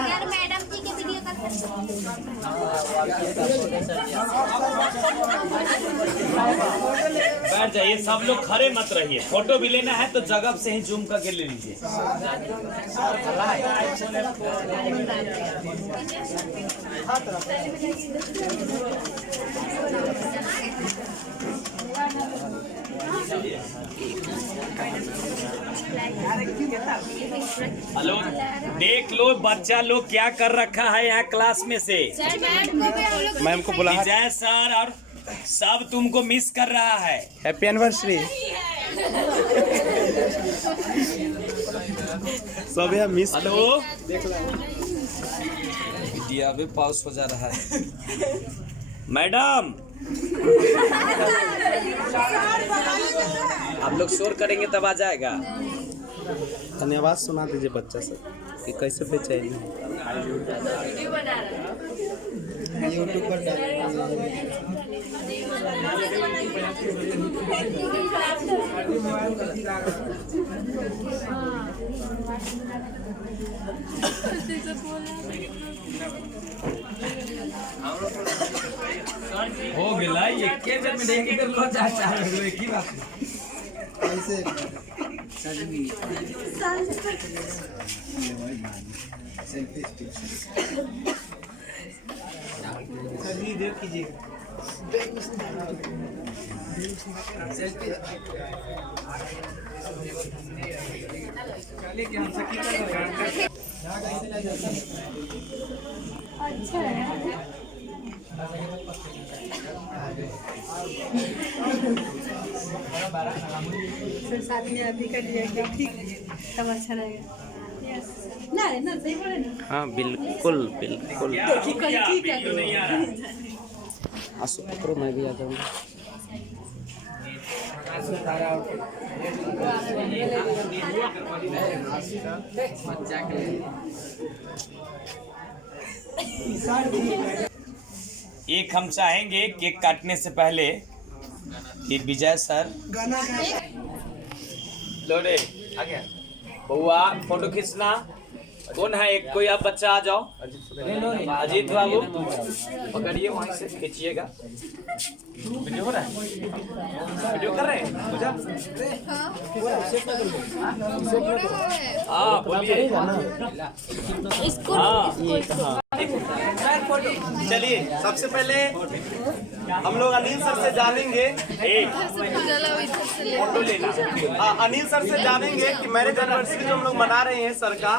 यार मैडम जी की वीडियो करते बैठ जाइए, सब लोग खड़े मत रहिए। फोटो भी लेना है तो जगह से ही जूम करके ले लीजिए। हेलो, देख लो बच्चा लोग क्या कर रखा है यहाँ क्लास में से। मैम को बुला। विजय सर और सब तुमको मिस कर रहा है। Happy anniversary. सब यहाँ मिस। हेलो, अभी पॉज हो जा रहा है। मैडम आप लोग शोर करेंगे तब आ जाएगा। धन्यवाद सुना दीजिए बच्चा सब कि कैसे बेचैनी है। यूट्यूब पर हो गया ये के जब में देख कर लो चाचा एक ही बात कैसे देख कीजिए। अच्छा है। साथ में अभी कर लिया ठीक तब अच्छा रहेगा। ना सही बोले ना। हाँ बिल्कुल बिल्कुल। ठीक है। आसो पकड़ो, मैं भी आ जाऊँगा। एक हम चाहेंगे केक काटने से पहले कि विजय सर लोडे आ गया बउआ फोटो खींचना। कौन है एक कोई आप बच्चा आ जाओ। अजीत बाबू पकड़िए, वहीं से खींचिएगा। वीडियो हो रहा है, वीडियो कर रहे हैं। हाँ बोलिए। चलिए सबसे पहले हम लोग अनिल सर से जानेंगे। फोटो लेना। अनिल सर से जानेंगे कि मैरिज एनिवर्सरी जो हम लोग मना रहे हैं सर का,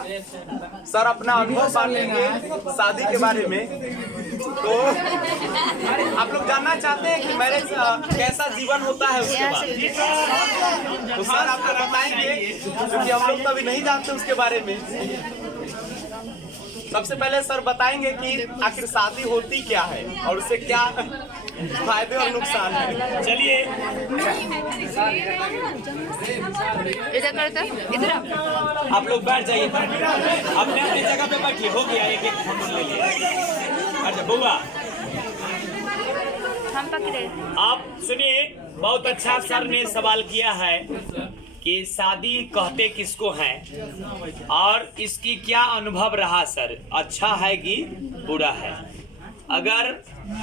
सर अपना अनुभव बांटेंगे शादी के बारे में। तो आप लोग जानना चाहते हैं कि मैरिज कैसा जीवन होता है उसके बाद, तो सर आपको बताएंगे क्योंकि हम लोग तो अभी नहीं जानते उसके बारे में। सबसे पहले सर बताएंगे कि आखिर शादी होती क्या है और उससे क्या फायदे और नुकसान है। चलिए इधर करता इधर आप लोग बैठ जाइए, अपने अपनी जगह पे बैठिए। हो गया, एक एक फोटो ले लिए। अच्छा बुआ हम पकड़े। आप सुनिए, बहुत अच्छा सर ने सवाल किया है कि शादी कहते किसको हैं और इसकी क्या अनुभव रहा सर, अच्छा है कि बुरा है। अगर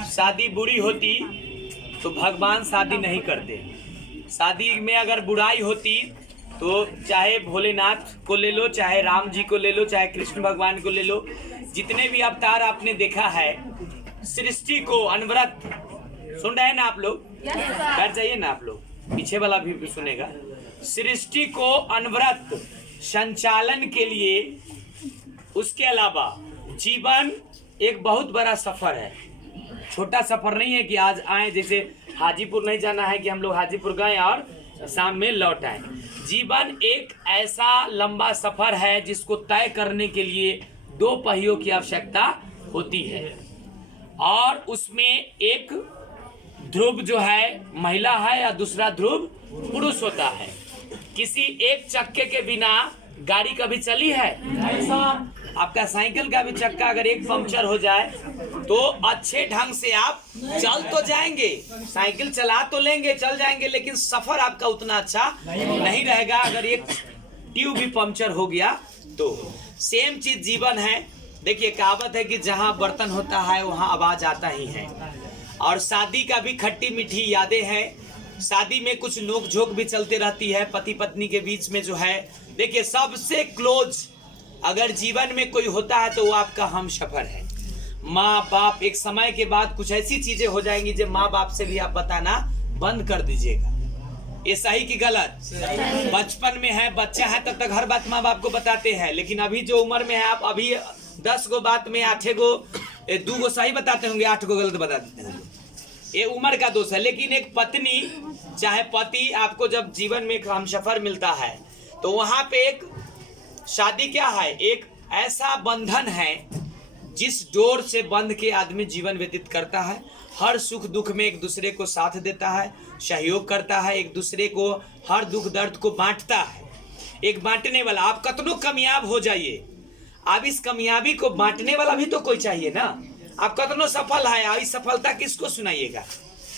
शादी बुरी होती तो भगवान शादी नहीं करते। शादी में अगर बुराई होती तो चाहे भोलेनाथ को ले लो, चाहे राम जी को ले लो, चाहे कृष्ण भगवान को ले लो, जितने भी अवतार आपने देखा है, सृष्टि को अनवरत, सुन रहे हैं ना आप लोग, बैठ जाइए ना आप लोग, पीछे वाला भी सुनेगा। सृष्टि को अनवरत संचालन के लिए, उसके अलावा जीवन एक बहुत बड़ा सफर है, छोटा सफर नहीं है कि आज आए, जैसे हाजीपुर नहीं जाना है कि हम लोग हाजीपुर गए और शाम में लौट आए। जीवन एक ऐसा लंबा सफर है जिसको तय करने के लिए दो पहियों की आवश्यकता होती है और उसमें एक ध्रुव जो है महिला है या दूसरा ध्रुव पुरुष होता है। किसी एक चक्के के बिना गाड़ी कभी चली है? आपका साइकिल का भी चक्का अगर एक पंक्चर हो जाए तो अच्छे ढंग से आप चल तो जाएंगे, साइकिल चला तो लेंगे, चल जाएंगे, लेकिन सफर आपका उतना अच्छा नहीं रहेगा अगर एक ट्यूब भी पंक्चर हो गया तो। सेम चीज जीवन है। देखिए कहावत है कि जहां बर्तन होता है वहां आवाज आता ही है। और शादी का भी खट्टी मीठी यादें हैं। शादी में कुछ नोक झोंक भी चलते रहती है पति पत्नी के बीच में जो है। देखिए सबसे क्लोज अगर जीवन में कोई होता है तो वो आपका हमसफर है। माँ बाप एक समय के बाद कुछ ऐसी चीजें हो जाएंगी जो माँ बाप से भी आप बताना बंद कर दीजिएगा। ये सही कि गलत? बचपन में है, बच्चा है, तब तक हर बात माँ बाप को बताते हैं, लेकिन अभी जो उम्र में है आप अभी 10 गो बात में 8 गो 2 गो सही बताते होंगे, 8 गो गलत बता देते हैं। ये उम्र का दोष है। लेकिन एक पत्नी चाहे पति आपको जब जीवन में एक हमसफर मिलता है तो वहां पे एक शादी क्या है, एक ऐसा बंधन है जिस डोर से बंध के आदमी जीवन व्यतीत करता है। हर सुख दुख में एक दूसरे को साथ देता है, सहयोग करता है, एक दूसरे को हर दुख दर्द को बांटता है। एक बांटने वाला। आप कतनो कामयाब हो जाइए, अब इस कामयाबी को बांटने वाला भी तो कोई चाहिए ना। आप कतनो सफल है, इस सफलता किसको सुनाइएगा?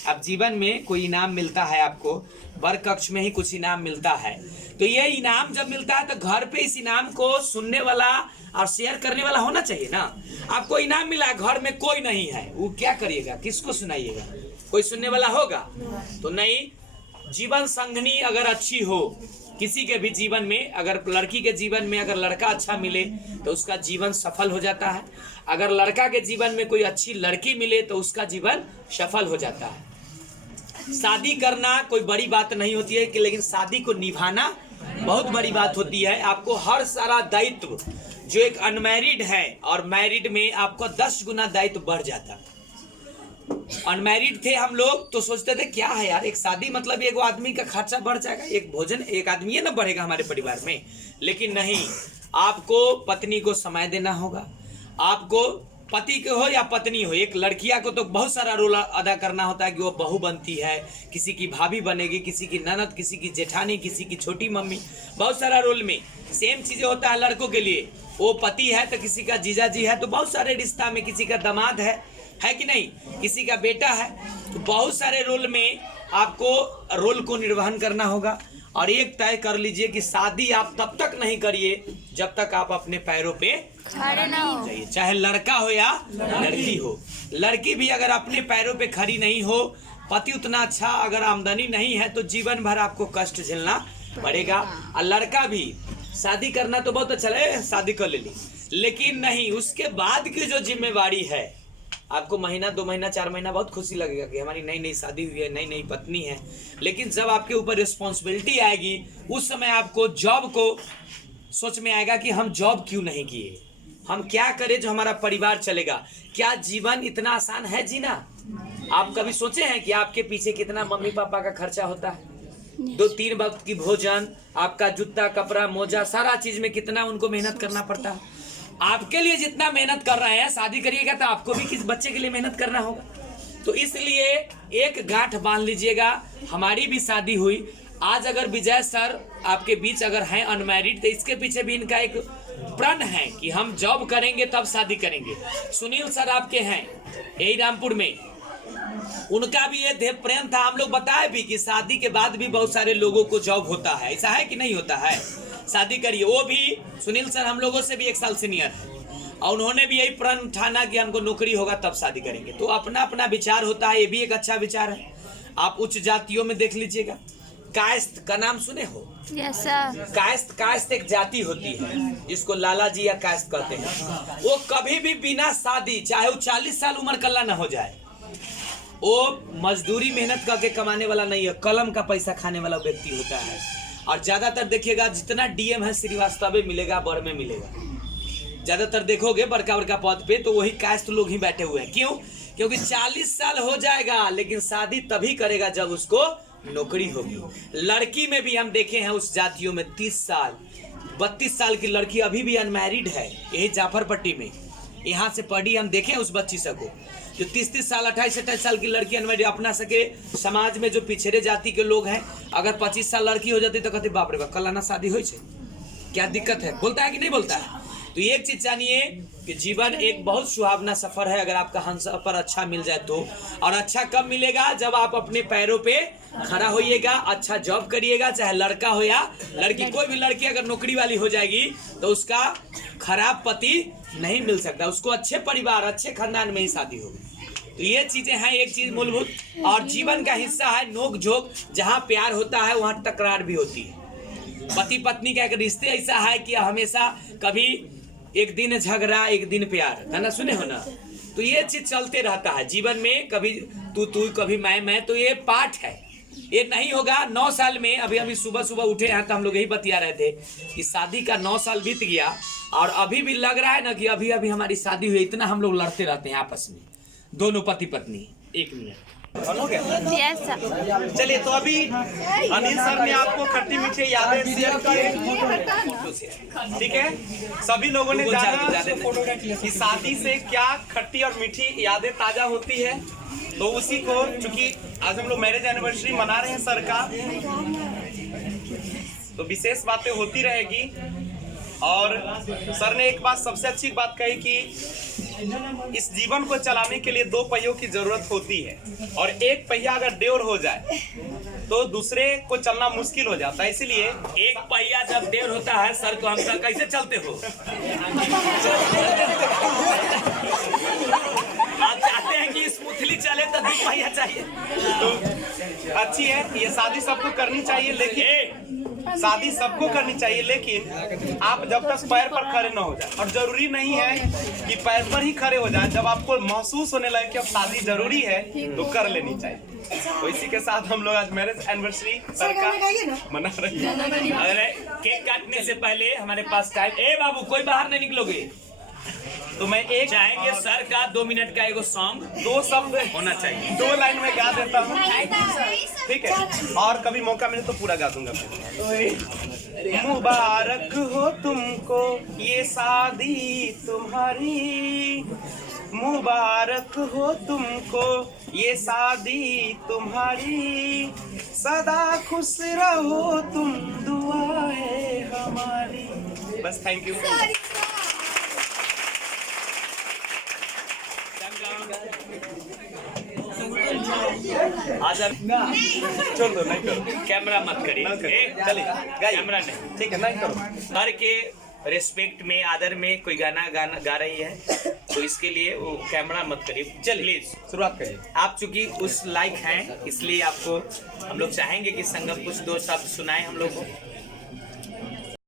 अब जीवन में कोई इनाम मिलता है आपको, वर कक्ष में ही कुछ इनाम मिलता है, तो ये इनाम जब मिलता है तो घर पे इस इनाम को सुनने वाला और शेयर करने वाला होना चाहिए ना। आपको इनाम मिला है, घर में कोई नहीं है, वो क्या करिएगा, किसको सुनाइएगा? कोई सुनने वाला होगा तो नहीं। जीवन संगनी अगर अच्छी हो किसी के भी जीवन में, अगर लड़की के जीवन में अगर लड़का अच्छा मिले तो उसका जीवन सफल हो जाता है। अगर लड़का के जीवन में कोई अच्छी लड़की मिले तो उसका जीवन सफल हो जाता है। शादी करना कोई बड़ी बात नहीं होती है कि, लेकिन शादी को निभाना बहुत बड़ी बात होती है। आपको हर सारा दायित्व जो एक अनमैरिड है और मैरिड में आपको 10 गुना दायित्व बढ़ जाता। अनमैरिड थे हम लोग तो सोचते थे क्या है यार, एक शादी मतलब एक आदमी का खर्चा बढ़ जाएगा, एक भोजन एक आदमी है ना बढ़ेगा हमारे परिवार में। लेकिन नहीं, आपको पत्नी को समय देना होगा। आपको पति के हो या पत्नी हो, एक लड़किया को तो बहुत सारा रोल अदा करना होता है कि वो बहू बनती है, किसी की भाभी बनेगी, किसी की ननद, किसी की जेठानी, किसी की छोटी मम्मी, बहुत सारा रोल में। सेम चीजें होता है लड़कों के लिए। वो पति है तो किसी का जीजा जी है, तो बहुत सारे रिश्ता में किसी का दामाद है कि नहीं, किसी का बेटा है, तो बहुत सारे रोल में आपको रोल को निर्वहन करना होगा। और एक तय कर लीजिए कि शादी आप तब तक नहीं करिए जब तक आप अपने पैरों पे खड़े ना हो जाइए। चाहे लड़का हो या लड़की हो। लड़की भी अगर अपने पैरों पे खड़ी नहीं हो, पति उतना अच्छा अगर आमदनी नहीं है तो जीवन भर आपको कष्ट झेलना पड़ेगा। और लड़का भी शादी करना तो बहुत अच्छा है, शादी कर ले ली, लेकिन नहीं, उसके बाद की जो जिम्मेवारी है, आपको महीना 2 महीना 4 महीना बहुत खुशी लगेगा कि हमारी नई नई शादी हुई है, नई नई पत्नी है, लेकिन जब आपके ऊपर रिस्पॉन्सिबिलिटी आएगी उस समय आपको जॉब को सोच में आएगा कि हम जॉब क्यों नहीं किए, हम क्या करें जो हमारा परिवार चलेगा। क्या जीवन इतना आसान है जीना? आप कभी सोचे हैं कि आपके पीछे कितना मम्मी पापा का खर्चा होता है? 2-3 वक्त की भोजन, आपका जूता कपड़ा मोजा, सारा चीज में कितना उनको मेहनत करना पड़ता है। आपके लिए जितना मेहनत कर रहे हैं, शादी करिएगा तो आपको भी किस बच्चे के लिए मेहनत करना होगा। तो इसलिए एक गांठ बांध लीजिएगा। हमारी भी शादी हुई। आज अगर विजय सर आपके बीच अगर हैं अनमैरिड, तो इसके पीछे भी इनका एक प्रण है कि हम जॉब करेंगे तब शादी करेंगे। सुनील सर आपके हैं यही रामपुर में, उनका भी ये देह प्रेम था। हम लोग बताए भी कि शादी के बाद भी बहुत सारे लोगों को जॉब होता है, ऐसा है कि नहीं होता है? शादी करिए। वो भी सुनील सर हम लोगों से भी 1 साल सीनियर है और उन्होंने भी यही प्रण ठाना कि हमको नौकरी होगा तब शादी करेंगे। तो अपना अपना विचार होता है, ये भी एक अच्छा विचार है। आप उच्च जातियों में देख लीजिएगा, कायस्थ का नाम सुने हो? Yes sir. कायस्थ एक जाति होती है जिसको लाला जी या कायस्थ कहते हैं। वो कभी भी बिना शादी, चाहे वो 40 साल उम्र कल्ला ना हो जाए, वो मजदूरी मेहनत करके कमाने वाला नहीं है, कलम का पैसा खाने वाला व्यक्ति होता है। और ज्यादातर देखिएगा जितना डीएम है श्रीवास्तव में मिलेगा, बड़ में मिलेगा। ज्यादातर देखोगे बड़का बड़का पद पे तो वही कायस्थ लोग ही बैठे हुए हैं। क्यों? क्योंकि 40 साल हो जाएगा, लेकिन शादी तभी करेगा जब उसको नौकरी होगी। लड़की में भी हम देखे हैं उस जातियों में 30 साल 32 साल की लड़की अभी भी अनमैरिड है। यही जाफरपट्टी में यहाँ से पढ़ी, हम देखें उस बच्ची सबको जो 30-30 साल 28-28 साल की लड़की अनमैरिड। अपना सके समाज में जो पिछड़े जाति के लोग हैं, अगर 25 साल लड़की हो जाती तो कहते बाप रे बाप कल ना शादी हो, क्या दिक्कत है? बोलता है कि नहीं बोलता है? तो एक चीज जानिए कि जीवन एक बहुत सुहावना सफर है अगर आपका हमसफर अच्छा मिल जाए तो। और अच्छा कब मिलेगा? जब आप अपने पैरों पे खड़ा होइएगा, अच्छा जॉब करिएगा, चाहे लड़का हो या लड़की। कोई भी लड़की अगर नौकरी वाली हो जाएगी तो उसका खराब पति नहीं मिल सकता, उसको अच्छे परिवार अच्छे खानदान में ही शादी होगी। तो ये चीजें हैं, एक चीज मूलभूत। और जीवन का हिस्सा है नोक झोंक, जहाँ प्यार होता है वहाँ तकरार भी होती है। पति पत्नी का एक रिश्ते ऐसा है कि हमेशा कभी एक दिन झगड़ा एक दिन प्यार, गाना सुने हो ना? तो ये चीज चलते रहता है जीवन में, कभी तू कभी मैं। तो ये पाठ है, ये नहीं होगा। 9 साल में अभी सुबह उठे हैं तो हम लोग यही बतिया रहे थे कि शादी का 9 साल बीत गया और अभी भी लग रहा है ना कि अभी हमारी शादी हुई। इतना हम लोग लड़ते रहते हैं आपस में, दोनों पति पत्नी। 1 मिनट हो गया? Yes sir. चलिए, तो अभी अनिल सर ने आपको खट्टी मीठी यादें शेयर की, ठीक है? सभी लोगों ने जाना कि शादी से क्या खट्टी और मीठी यादें ताजा होती है। तो उसी को, चूंकि आज हम लोग मैरिज एनिवर्सरी मना रहे हैं सर का, तो विशेष बातें होती रहेगी। और सर ने एक बात सबसे अच्छी बात कही कि इस जीवन को चलाने के लिए 2 पहियों की जरूरत होती है, और एक पहिया अगर डेवर हो जाए तो दूसरे को चलना मुश्किल हो जाता है। इसलिए एक पहिया जब देर होता है सर, तो हम सर कैसे चलते हो? आप चाहते हैं कि स्मूथली चले तो 2 पहिया चाहिए। तो अच्छी है ये, शादी सबको करनी चाहिए, लेकिन शादी सबको करनी चाहिए, लेकिन आप जब तक पैर पर खड़े न हो जाए। और जरूरी नहीं है कि पैर पर ही खड़े हो जाए, जब आपको महसूस होने लगे कि अब शादी जरूरी है तो कर लेनी चाहिए। तो इसी के साथ हम लोग आज मैरिज एनिवर्सरी सर का मना रहे हैं। अरे केक काटने से पहले हमारे पास टाइम, ए बाबू कोई बाहर नहीं निकलोगे। तो मैं एक चाहेंगे सर का 2 मिनट का एगो सॉन्ग 2 शब्द होना चाहिए, 2 लाइन में गा देता हूँ, ठीक है? और कभी मौका मिले तो पूरा गा दूंगा। मुबारक हो तुमको ये शादी तुम्हारी, मुबारक हो तुमको ये शादी तुम्हारी, सदा खुश रहो तुम, दुआ है हमारी। बस, थैंक यू। छोड़ दो, नहीं करो, कैमरा मत करिए। चलिए कैमरा नहीं, ठीक है, नहीं करो। सर के रेस्पेक्ट में, आदर में कोई गाना गा रही है तो इसके लिए वो कैमरा मत करिए। चलिए प्लीज शुरुआत करिए। आप चूंकि उस लायक हैं, इसलिए आपको हम लोग चाहेंगे कि संगम कुछ 2 शब्द सुनाए हम लोग को।